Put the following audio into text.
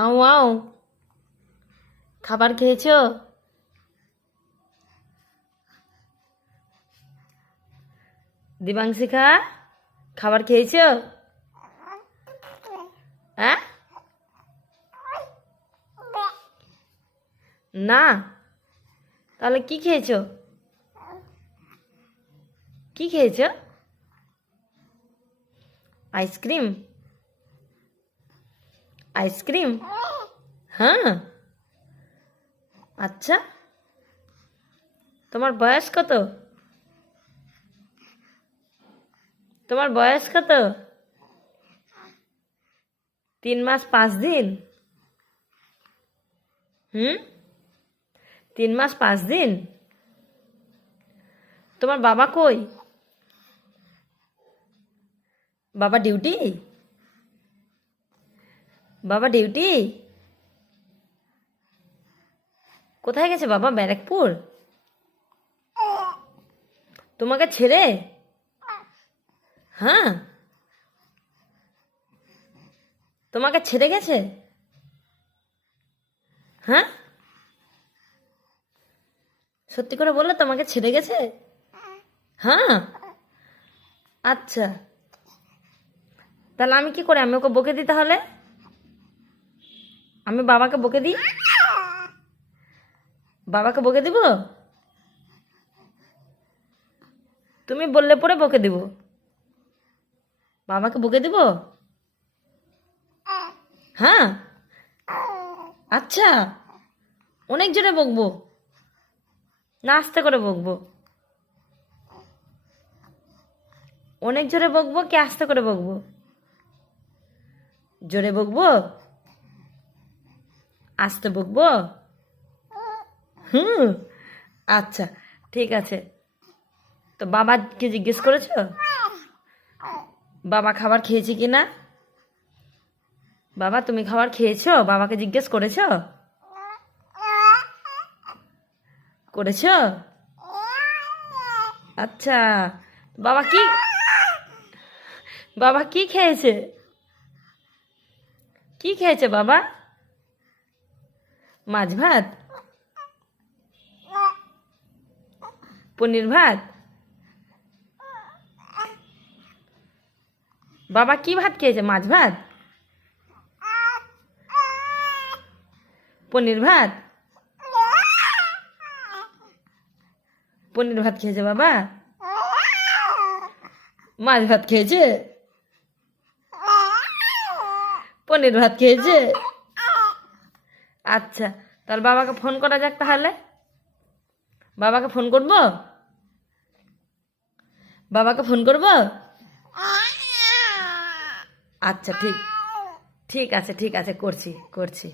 আও আও, খাবার খেয়েছো? দিবাংশিখা, খাবার খেয়েছো? হ্যাঁ, না, তাহলে কি খেয়েছো? কি খেয়েছো? আইসক্রিম? আইসক্রিম? হ্যাঁ, আচ্ছা, তোমার বয়স কত? তোমার বয়স কত? 3 মাস 5 দিন? হুম, 3 মাস 5 দিন? তোমার বাবা কই? বাবা ডিউটি? বাবা ডিউটি? কোথায় গেছে বাবা? ব্যারাকপুর? তোমাকে ছেড়ে? হ্যাঁ, তোমাকে ছেড়ে গেছে? হ্যাঁ, সত্যি করে বললে তোমাকে ছেড়ে গেছে? হ্যাঁ, আচ্ছা, তাহলে আমি কি করে? আমি ওকে বকে দিই তাহলে? আমি বাবাকে বকে দিই? বাবাকে বকে দিব? তুমি বললে পরে বকে দিব। বাবাকে বকে দিব? হ্যাঁ, আচ্ছা, অনেক জোরে বকবো না আস্তে করে বকবো? অনেক জোরে বকবো কি আস্তে করে বকবো? জোরে বকবো? আস্তে বকবো? হুম, আচ্ছা, ঠিক আছে। তো বাবাকে জিজ্ঞেস করেছো বাবা খাবার খেয়েছে কি না? বাবা তুমি খাবার খেয়েছো? বাবাকে জিজ্ঞেস করেছো? করেছো? আচ্ছা, বাবা কি বাবা কি খেয়েছে? কি খেয়েছে বাবা? মাছ ভাত? পনির ভাত? বাবা কি ভাত খেয়েছে? মাছ ভাত? পনির ভাত? পনির ভাত খেয়েছে বাবা? মাছ ভাত খেয়েছে? পনির ভাত খেয়েছে? আচ্ছা, তাহলে বাবাকে ফোন করা যাক তাহলে। বাবাকে ফোন করব? বাবাকে ফোন করব? আচ্ছা, ঠিক ঠিক আছে, ঠিক আছে, করছি করছি।